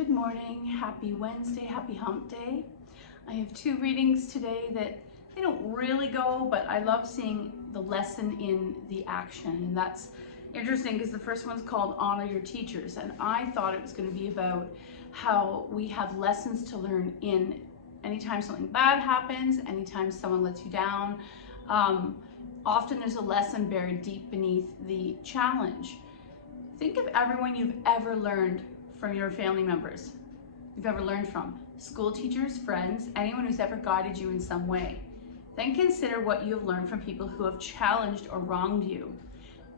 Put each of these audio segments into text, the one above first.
Good morning, happy Wednesday, happy hump day. I have two readings today that they don't really go, but I love seeing the lesson in the action. And that's interesting because the first one's called Honor Your Teachers. And I thought it was going to be about how we have lessons to learn in anytime something bad happens, anytime someone lets you down. Often there's a lesson buried deep beneath the challenge. Think of everyone you've ever learned from your family members, you've ever learned from, school teachers, friends, anyone who's ever guided you in some way. Then consider what you have learned from people who have challenged or wronged you.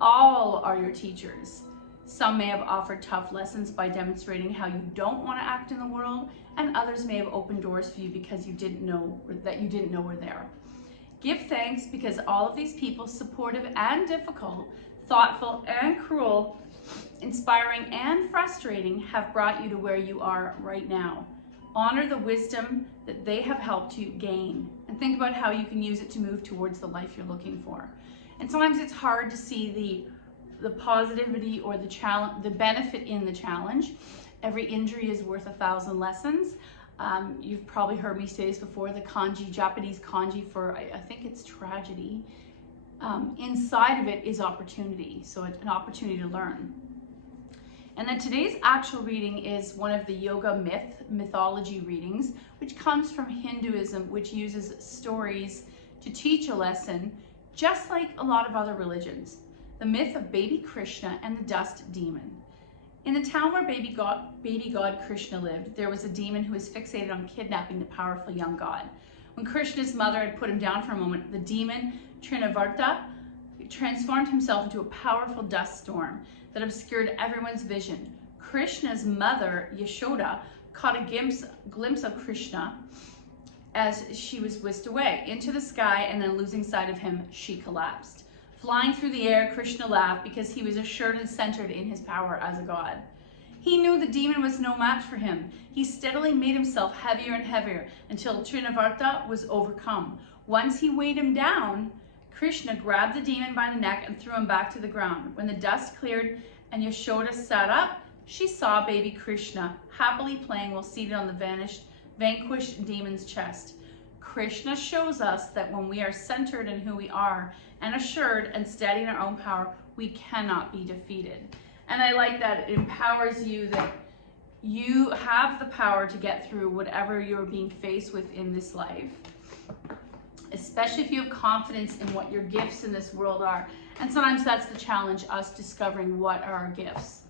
All are your teachers. Some may have offered tough lessons by demonstrating how you don't want to act in the world, and others may have opened doors for you because you didn't know were there. Give thanks because all of these people, supportive and difficult, thoughtful and cruel, inspiring and frustrating, have brought you to where you are right now. Honor the wisdom that they have helped you gain and think about how you can use it to move towards the life you're looking for. And sometimes it's hard to see the positivity or the benefit in the challenge. Every injury is worth 1,000 lessons. You've probably heard me say this before, the kanji, Japanese kanji for, I think it's tragedy. Inside of it is opportunity, so it's an opportunity to learn. And then today's actual reading is one of the yoga mythology readings, which comes from Hinduism, which uses stories to teach a lesson, just like a lot of other religions. The myth of baby Krishna and the dust demon. In the town where baby god Krishna lived, there was a demon who was fixated on kidnapping the powerful young god. When Krishna's mother had put him down for a moment, the demon Trinavarta transformed himself into a powerful dust storm that obscured everyone's vision. Krishna's mother, Yashoda, caught a glimpse of Krishna as she was whisked away into the sky, and then losing sight of him, she collapsed. Flying through the air, Krishna laughed because he was assured and centered in his power as a god. He knew the demon was no match for him. He steadily made himself heavier and heavier until Trinavarta was overcome. Once he weighed him down, Krishna grabbed the demon by the neck and threw him back to the ground. When the dust cleared and Yashoda sat up, she saw baby Krishna happily playing while seated on the vanquished demon's chest. Krishna shows us that when we are centered in who we are and assured and steady in our own power, we cannot be defeated. And I like that it empowers you that you have the power to get through whatever you're being faced with in this life, especially if you have confidence in what your gifts in this world are. And sometimes that's the challenge, us discovering what are our gifts.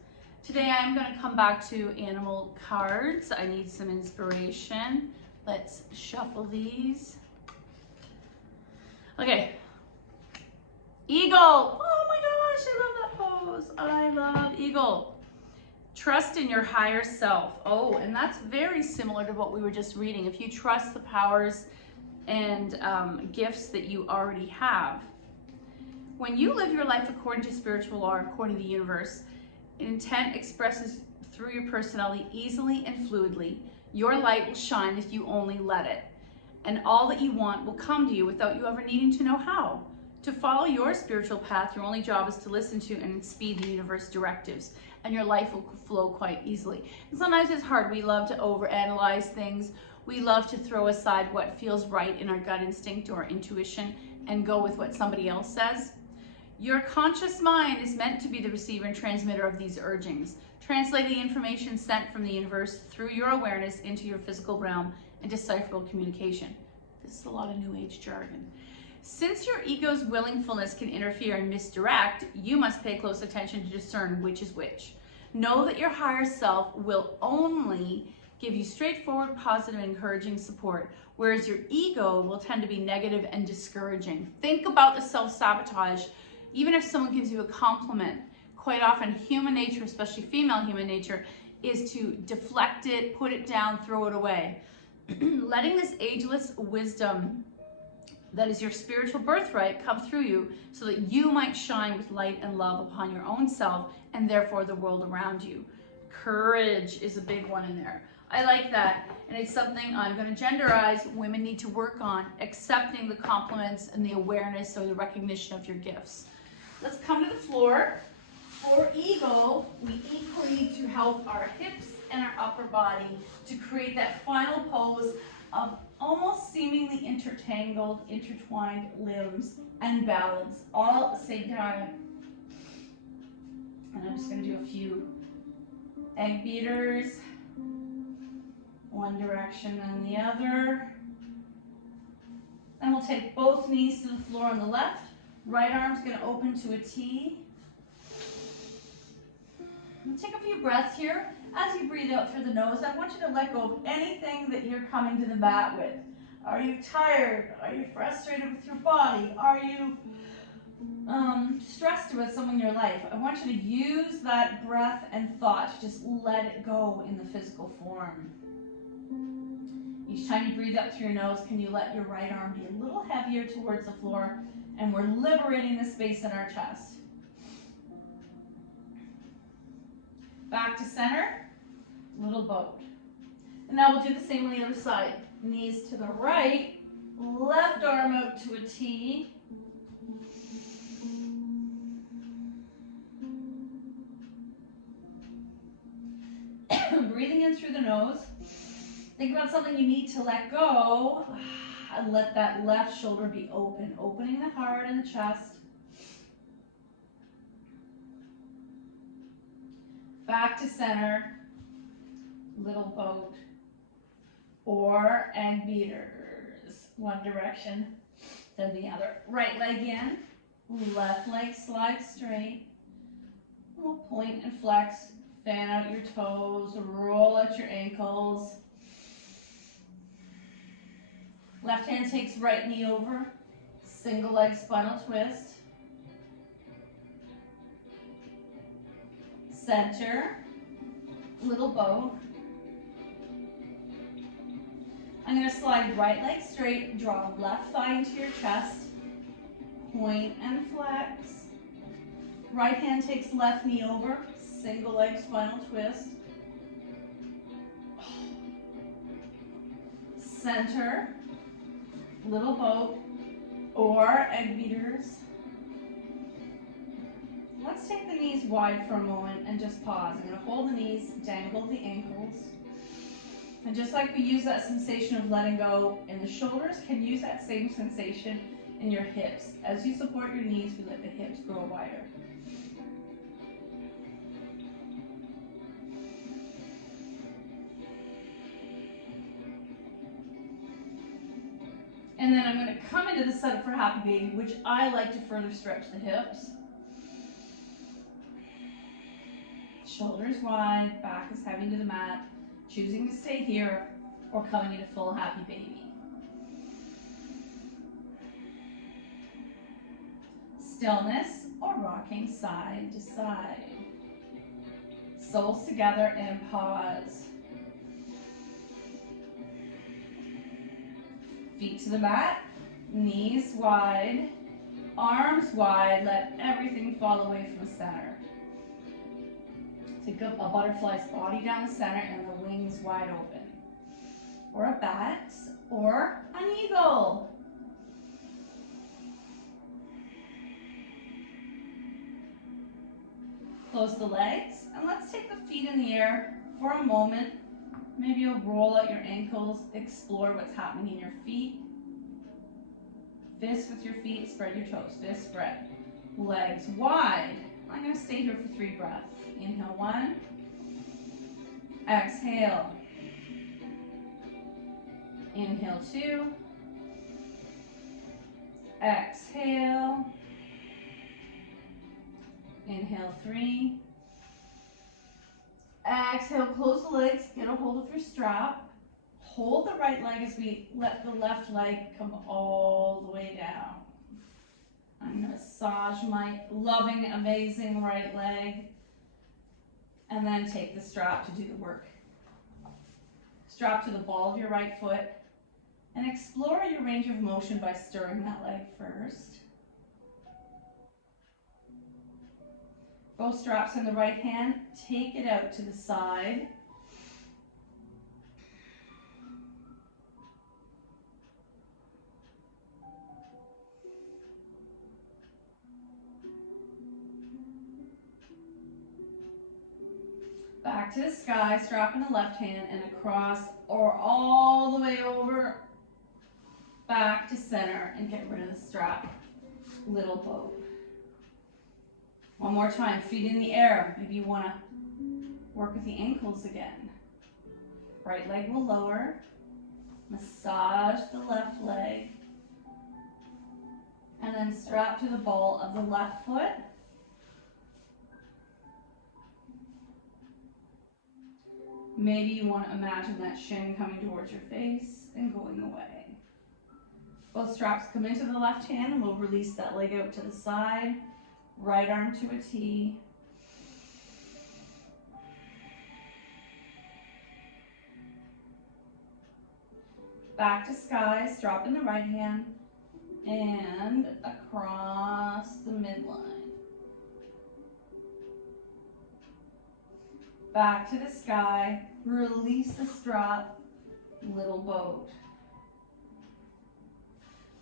Today I'm going to come back to animal cards. I need some inspiration. Let's shuffle these. Okay. Eagle. Oh my gosh, I love that pose. I love eagle. Trust in your higher self. Oh, and that's very similar to what we were just reading. If you trust the powers and gifts that you already have. When you live your life according to spiritual law, according to the universe, intent expresses through your personality easily and fluidly. Your light will shine if you only let it. And all that you want will come to you without you ever needing to know how. To follow your spiritual path, your only job is to listen to and speed the universe directives, and your life will flow quite easily. And sometimes it's hard. We love to overanalyze things. We love to throw aside what feels right in our gut instinct or intuition and go with what somebody else says. Your conscious mind is meant to be the receiver and transmitter of these urgings, translating information sent from the universe through your awareness into your physical realm and decipherable communication. This is a lot of New Age jargon. Since your ego's willfulness can interfere and misdirect, you must pay close attention to discern which is which. Know that your higher self will only give you straightforward, positive, and encouraging support, whereas your ego will tend to be negative and discouraging. Think about the self-sabotage. Even if someone gives you a compliment, quite often human nature, especially female human nature, is to deflect it, put it down, throw it away. Letting this ageless wisdom that is your spiritual birthright come through you so that you might shine with light and love upon your own self and therefore the world around you. Courage is a big one in there. I like that, and it's something I'm going to genderize. Women need to work on accepting the compliments and the awareness or the recognition of your gifts. Let's come to the floor. For eagle, we equally need to help our hips and our upper body to create that final pose of almost seemingly intertwined limbs and balance all at the same time. And I'm just going to do a few egg beaters, one direction and the other. And we'll take both knees to the floor on the left. Right arm's going to open to a T. We'll take a few breaths here. As you breathe out through the nose, I want you to let go of anything that you're coming to the mat with. Are you tired? Are you frustrated with your body? Are you stressed about something in your life? I want you to use that breath and thought to just let it go in the physical form. Each time you breathe up through your nose, can you let your right arm be a little heavier towards the floor? And we're liberating the space in our chest. Back to center, little boat. And now we'll do the same on the other side. Knees to the right, left arm out to a T. Breathing in through the nose. Think about something you need to let go. And let that left shoulder be open, opening the heart and the chest. Back to center, little boat, or egg beaters. One direction, then the other. Right leg in, left leg slides straight. We'll point and flex, fan out your toes, roll out your ankles. Left hand takes right knee over, single leg spinal twist. Center, little boat. I'm going to slide right leg straight, draw left thigh into your chest, point and flex. Right hand takes left knee over, single leg spinal twist. Center, little boat, or egg beaters. Let's take the knees wide for a moment and just pause. I'm going to hold the knees, dangle the ankles. And just like we use that sensation of letting go in the shoulders, can use that same sensation in your hips. As you support your knees, we let the hips grow wider. And then I'm going to come into the setup for Happy Baby, which I like to further stretch the hips. Shoulders wide, back is heavy to the mat, choosing to stay here or coming into full Happy Baby. Stillness or rocking side to side. Soles together and pause. Feet to the mat, knees wide, arms wide, let everything fall away from the center. Take a butterfly's body down the center and the wings wide open. Or a bat, or an eagle. Close the legs, and let's take the feet in the air for a moment. Maybe you'll roll out your ankles, explore what's happening in your feet. Fist with your feet, spread your toes, fist spread. Legs wide. I'm going to stay here for 3 breaths. Inhale 1. Exhale. Inhale 2. Exhale. Inhale 3. Exhale, close the legs, get a hold of your strap. Hold the right leg as we let the left leg come all the way down. I'm going to massage my loving, amazing right leg. And then take the strap to do the work. Strap to the ball of your right foot. And explore your range of motion by stirring that leg first. Both straps in the right hand, take it out to the side. Back Back to the sky, strap in the left hand and across or all the way over, back to center and get rid of the strap. Little boat. One more time, feet in the air. Maybe you want to work with the ankles again. Right leg will lower. Massage the left leg. And then strap to the ball of the left foot. Maybe you want to imagine that shin coming towards your face and going away. Both straps come into the left hand and we'll release that leg out to the side. Right arm to a T. Back to sky, strap in the right hand and across the midline. Back to the sky, release the strap, little boat.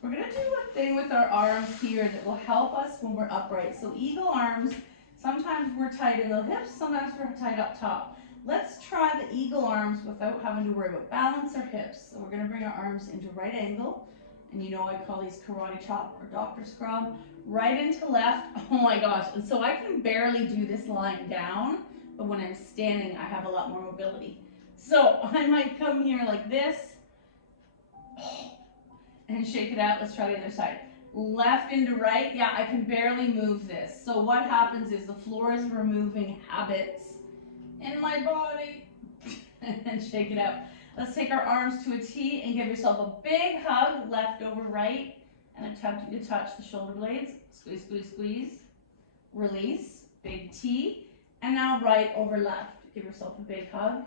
We're gonna do a thing with our arms here that will help us when we're upright. So eagle arms, sometimes we're tight in the hips, sometimes we're tight up top. Let's try the eagle arms without having to worry about balance or hips. So we're gonna bring our arms into right angle. And you know I call these karate chop or doctor scrub. Right into left, oh my gosh. And so I can barely do this lying down, but when I'm standing, I have a lot more mobility. So I might come here like this, and shake it out. Let's try the other side. Left into right, yeah, I can barely move this. So what happens is the floor is removing habits in my body. And shake it out. Let's take our arms to a T and give yourself a big hug, left over right, and attempting to touch the shoulder blades. Squeeze, squeeze, squeeze. Release, big T. And now right over left. Give yourself a big hug.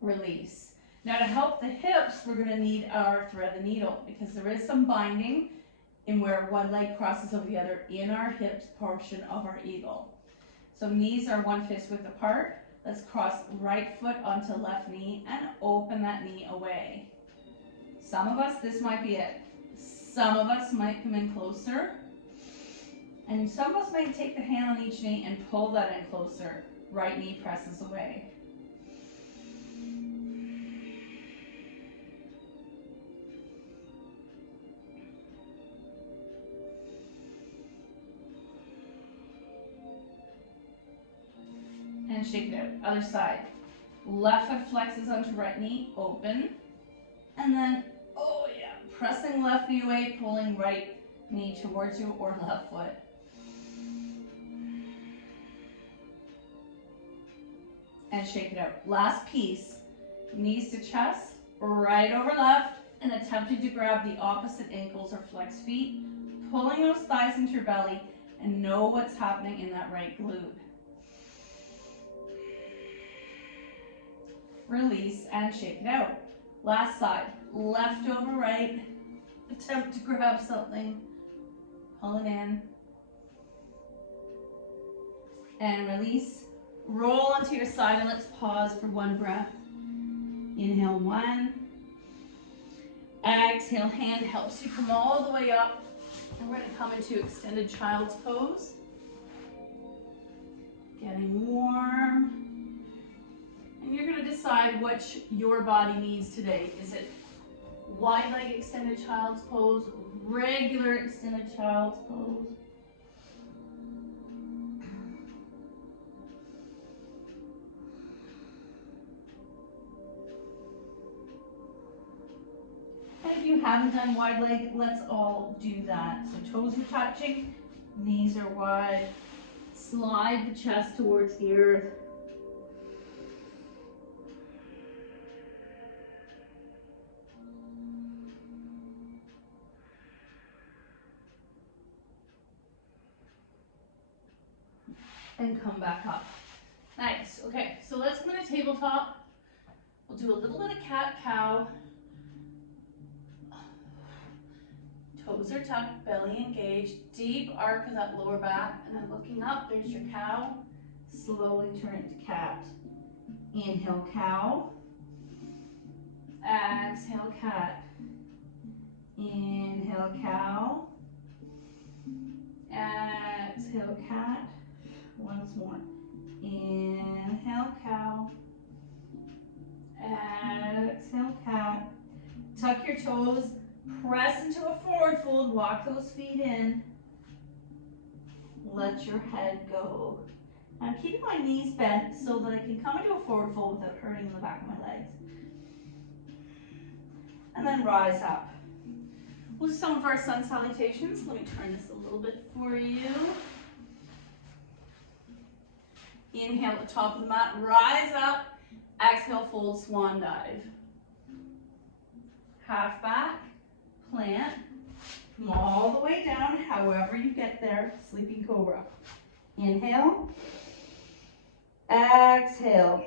Release. Now to help the hips, we're going to need our thread the needle because there is some binding in where one leg crosses over the other in our hips portion of our eagle. So knees are 1 fist width apart. Let's cross right foot onto left knee and open that knee away. Some of us, this might be it. Some of us might come in closer. And some of us might take the hand on each knee and pull that in closer. Right knee presses away. And shake it out. Other side. Left foot flexes onto right knee, open. And then, oh yeah, pressing left knee away, pulling right knee towards you or left foot. And shake it out. Last piece. Knees to chest, right over left, and attempting to grab the opposite ankles or flex feet, pulling those thighs into your belly, and know what's happening in that right glute. Release and shake it out. Last side, left over right, attempt to grab something, pull it in, and release. Roll onto your side and let's pause for one breath. Inhale, 1. Exhale, hand helps you come all the way up. And we're going to come into extended child's pose. Getting warm. And you're going to decide which your body needs today. Is it wide leg extended child's pose, regular extended child's pose? And if you haven't done wide leg, let's all do that. So toes are touching, knees are wide. Slide the chest towards the earth. And come back up. Nice. Okay, so let's come into tabletop. We'll do a little bit of cat-cow. Toes are tucked, belly engaged, deep arc of that lower back, and then looking up, there's your cow. Slowly turn it to cat. Inhale, cow. Exhale, cat. Inhale, cow. Exhale, cat. Once more. Inhale, cow. Exhale, cat. Tuck your toes, press into a forward fold, walk those feet in. Let your head go. I'm keeping my knees bent so that I can come into a forward fold without hurting the back of my legs. And then rise up. We'll do some of our sun salutations. Let me turn this a little bit for you. Inhale at the top of the mat, rise up. Exhale, fold swan dive. Half back, plant. Come all the way down, however you get there, sleeping cobra. Inhale. Exhale.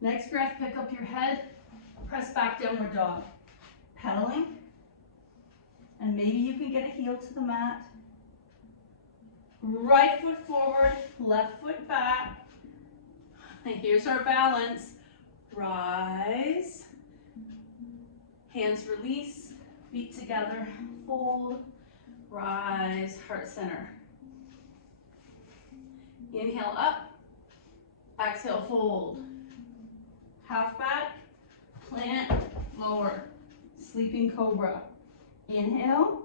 Next breath, pick up your head, press back, downward dog. Pedaling. And maybe you can get a heel to the mat. Right foot forward, left foot back. And here's our balance. Rise. Hands release, feet together, fold, rise, heart center. Inhale up, exhale, fold. Half back, plant, lower, sleeping cobra. Inhale,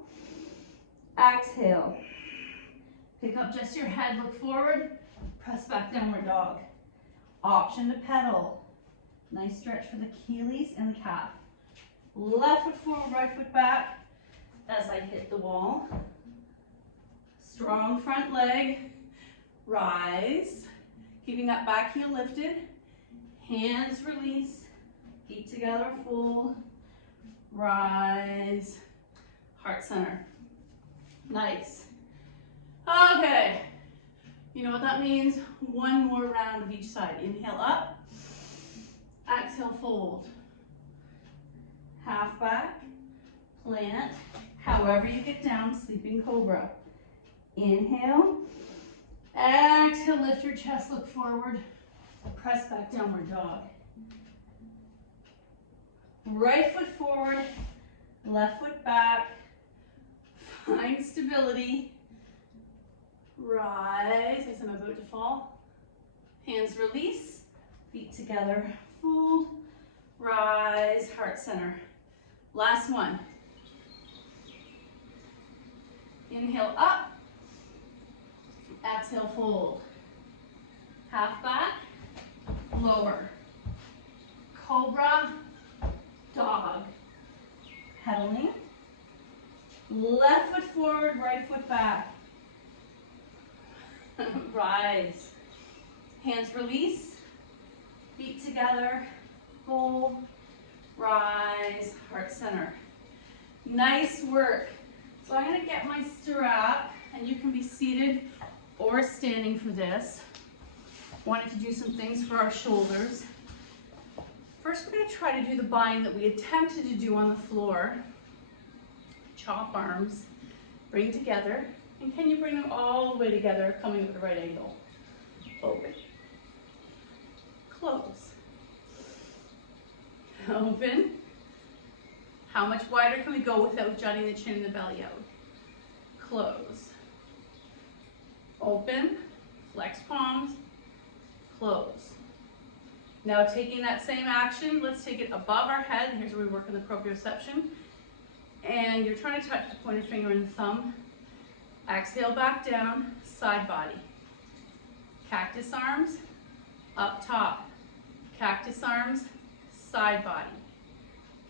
exhale. Pick up just your head, look forward, press back, downward dog. Option to pedal. Nice stretch for the Achilles and the calf. Left foot forward, right foot back as I hit the wall. Strong front leg. Rise. Keeping that back heel lifted. Hands release. Feet together, fold. Rise. Heart center. Nice. Okay. You know what that means? One more round of each side. Inhale up. Exhale, fold. Half back, plant, however you get down, sleeping cobra. Inhale, exhale, lift your chest, look forward, press back, downward dog. Right foot forward, left foot back, find stability, rise as I'm about to fall. Hands release, feet together, fold, rise, heart center. Last one. Inhale up. Exhale, fold. Half back, lower. Cobra, dog. Pedaling. Left foot forward, right foot back. Rise. Hands release. Feet together. Fold. Rise, heart center. Nice work. So I'm going to get my strap, and you can be seated or standing for this. Wanted to do some things for our shoulders. First, we're going to try to do the bind that we attempted to do on the floor. Chop arms, bring together, and can you bring them all the way together, coming at the right angle? Open, close. Open. How much wider can we go without jutting the chin and the belly out? Close. Open. Flex palms. Close. Now taking that same action, let's take it above our head. Here's where we work on the proprioception. And you're trying to touch the pointer finger and the thumb. Exhale back down, side body. Cactus arms, up top. Cactus arms, side body.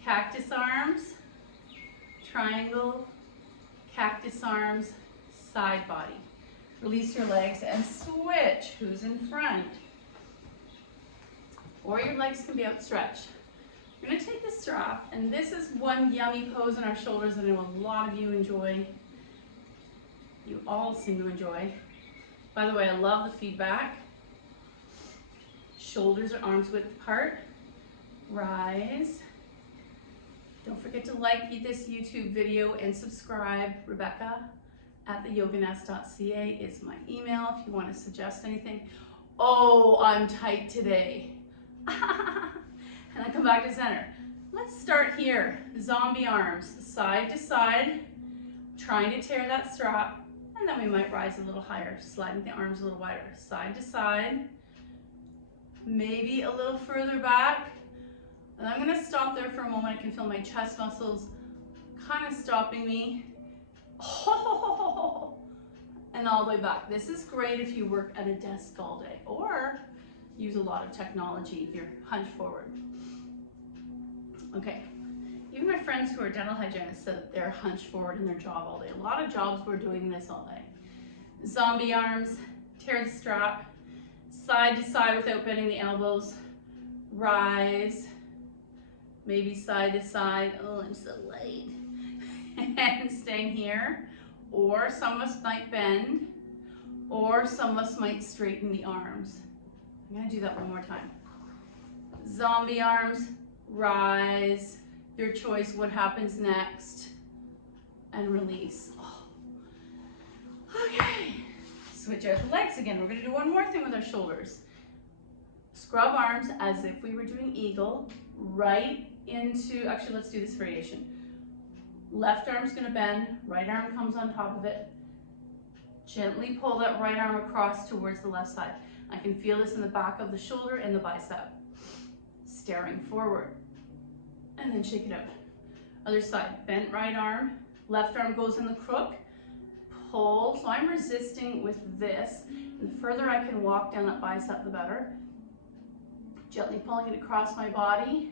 Cactus arms, triangle, cactus arms, side body. Release your legs and switch. Who's in front? Or your legs can be outstretched. We're going to take the strap, and this is one yummy pose in our shoulders that I know a lot of you enjoy. You all seem to enjoy. By the way, I love the feedback. Shoulders or arms width apart. Rise. Don't forget to like this YouTube video and subscribe. Rebecca at theyoganest.ca is my email if you want to suggest anything. Oh, I'm tight today. And I come back to center. Let's start here. Zombie arms, side to side, trying to tear that strap. And then we might rise a little higher, sliding the arms a little wider, side to side, maybe a little further back. And I'm gonna stop there for a moment. I can feel my chest muscles kind of stopping me. And all the way back. This is great if you work at a desk all day or use a lot of technology if you're hunched forward. Okay, even my friends who are dental hygienists said they're hunched forward in their job all day. A lot of jobs we're doing this all day. Zombie arms, tear the strap, side to side without bending the elbows, rise, maybe side to side. Oh, I'm so light. And staying here. Or some of us might bend, or some of us might straighten the arms. I'm gonna do that one more time. Zombie arms, rise, your choice, what happens next, and release. Oh. Okay, switch out the legs again. We're gonna do one more thing with our shoulders. Scrub arms as if we were doing eagle, right into, actually let's do this variation. Left arm's gonna bend, right arm comes on top of it. Gently pull that right arm across towards the left side. I can feel this in the back of the shoulder and the bicep. Staring forward. And then shake it out. Other side, bent right arm, left arm goes in the crook, pull. So I'm resisting with this. And the further I can walk down that bicep, the better. Gently pulling it across my body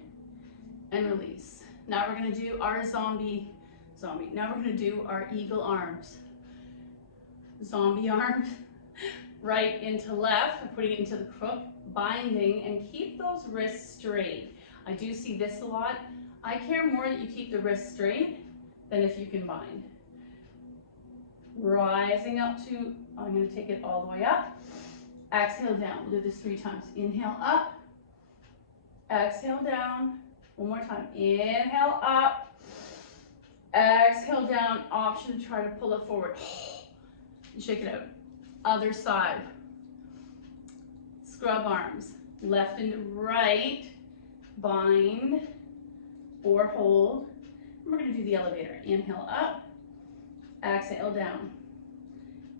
and release. Now we're gonna do our zombie. Now we're gonna do our eagle arms. Zombie arms, right into left, we're putting it into the crook, binding, and keep those wrists straight. I do see this a lot. I care more that you keep the wrists straight than if you can bind. Rising up to, I'm gonna take it all the way up. Exhale down, we'll do this 3 times. Inhale up, exhale down. One more time, inhale up. Exhale down, option to try to pull it forward. And shake it out. Other side. Scrub arms, left and right, bind or hold. And we're gonna do the elevator. Inhale up, exhale down.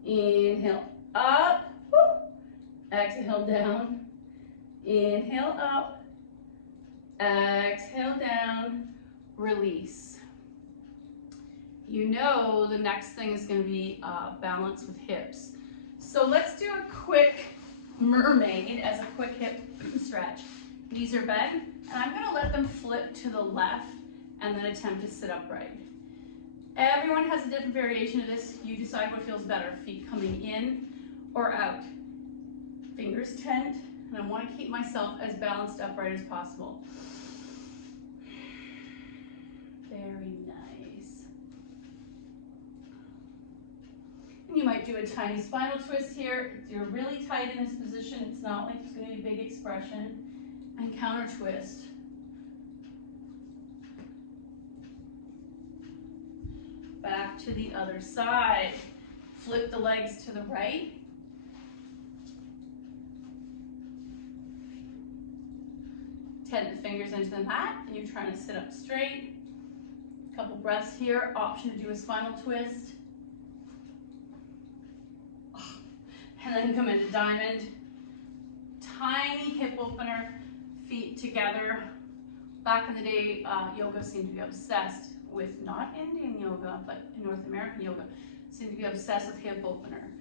Inhale up, woo. Exhale down. Inhale up, exhale down, release. You know the next thing is going to be balance with hips. So let's do a quick mermaid as a quick hip stretch. Knees are bent, and I'm going to let them flip to the left and then attempt to sit upright. Everyone has a different variation of this. You decide what feels better, feet coming in or out. Fingers tent, and I want to keep myself as balanced upright as possible. Very nice. You might do a tiny spinal twist here. If you're really tight in this position, it's not like it's going to be a big expression. And counter twist. Back to the other side. Flip the legs to the right. Tent the fingers into the mat, and you're trying to sit up straight. A couple breaths here. Option to do a spinal twist. And then come into diamond. Tiny hip opener, feet together. Back in the day, yoga seemed to be obsessed with, not Indian yoga, but North American yoga, seemed to be obsessed with hip opener.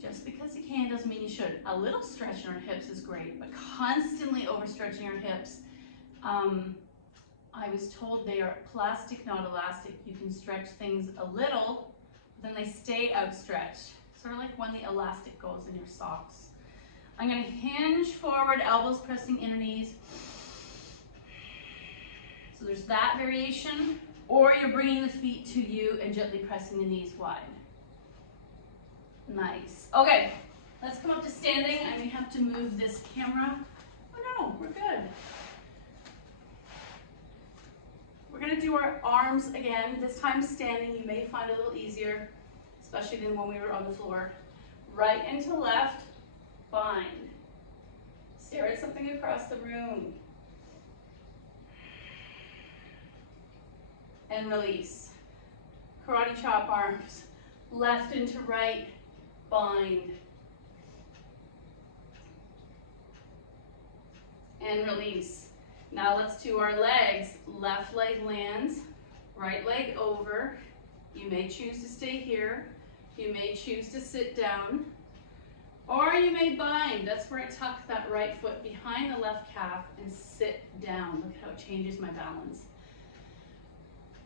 Just because you can doesn't mean you should. A little stretch in our hips is great, but constantly overstretching our hips. I was told they are plastic, not elastic. You can stretch things a little, then they stay outstretched. Sort of like when the elastic goes in your socks. I'm going to hinge forward, elbows pressing inner knees. So there's that variation. Or you're bringing the feet to you and gently pressing the knees wide. Nice. Okay, let's come up to standing. I may have to move this camera. Oh no, we're good. We're going to do our arms again. This time standing, you may find it a little easier, especially than when we were on the floor. Right into left, bind. Stare at something across the room. And release. Karate chop arms. left into right, bind. And release. Now let's do our legs. Left leg lands, right leg over. You may choose to stay here. You may choose to sit down. Or you may bind. That's where I tuck that right foot behind the left calf and sit down. Look how it changes my balance.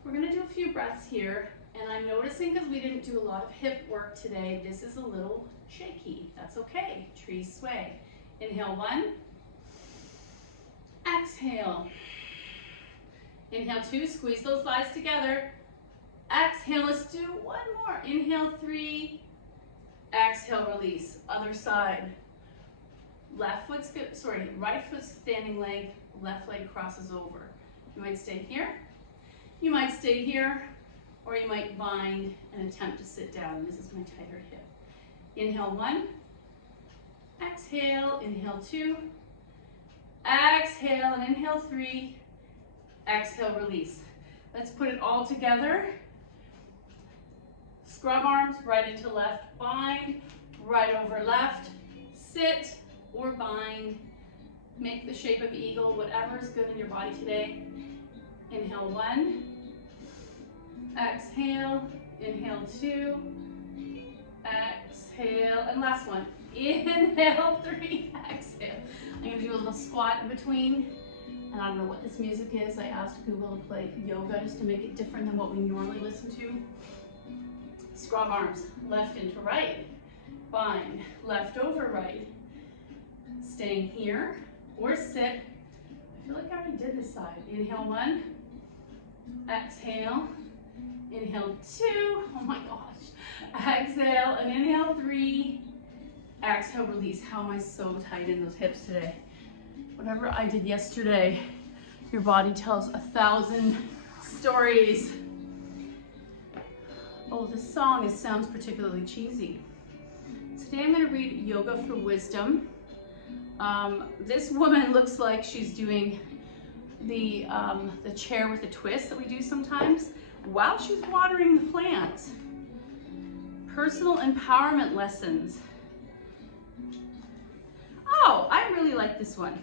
We're gonna do a few breaths here, and I'm noticing because we didn't do a lot of hip work today, this is a little shaky. That's okay. Tree sway. Inhale 1. Exhale. Inhale 2, squeeze those thighs together. Exhale, let's do one more. Inhale 3. Exhale, release. Other side. Right foot standing leg, left leg crosses over. You might stay here, you might stay here, or you might bind and attempt to sit down. This is my tighter hip. Inhale 1. Exhale, inhale 2. Exhale and inhale 3. Exhale, release. Let's put it all together. Scrub arms right into left, bind, right over left, sit or bind. Make the shape of eagle, whatever is good in your body today. Inhale 1. Exhale, inhale 2. Exhale, and last one. Inhale 3, exhale. I'm gonna do a little squat in between, and I don't know what this music is. I asked Google to play yoga just to make it different than what we normally listen to. Scrub arms, left into right, bind, left over right. Staying here, or sit. I feel like I already did this side. Inhale 1, exhale, inhale 2, oh my gosh. Exhale, and inhale 3. Exhale, release. How am I so tight in those hips today? Whatever I did yesterday, your body tells 1,000 stories. Oh, this song sounds particularly cheesy. Today I'm going to read Yoga for Wisdom. This woman looks like she's doing the chair with a twist that we do sometimes while she's watering the plants. Personal empowerment lessons. Oh, I really like this one.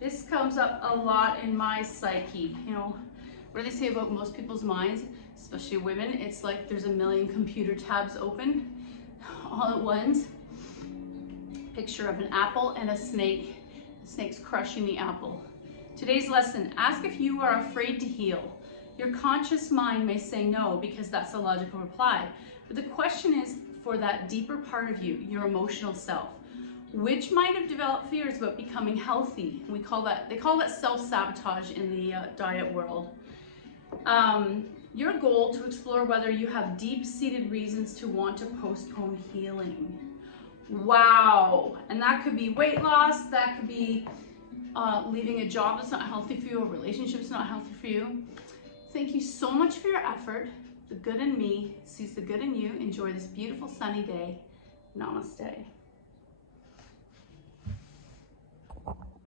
This comes up a lot in my psyche. You know, what do they say about most people's minds, especially women? It's like there's a million computer tabs open all at once. Picture of an apple and a snake. The snake's crushing the apple. Today's lesson, ask if you are afraid to heal. Your conscious mind may say no because that's the logical reply. But the question is for that deeper part of you, your emotional self, which might have developed fears about becoming healthy. They call that self-sabotage in the diet world. Your goal to explore whether you have deep-seated reasons to want to postpone healing. Wow, and that could be weight loss, that could be leaving a job that's not healthy for you, a relationship that's not healthy for you. Thank you so much for your effort. The good in me sees the good in you. Enjoy this beautiful sunny day. Namaste.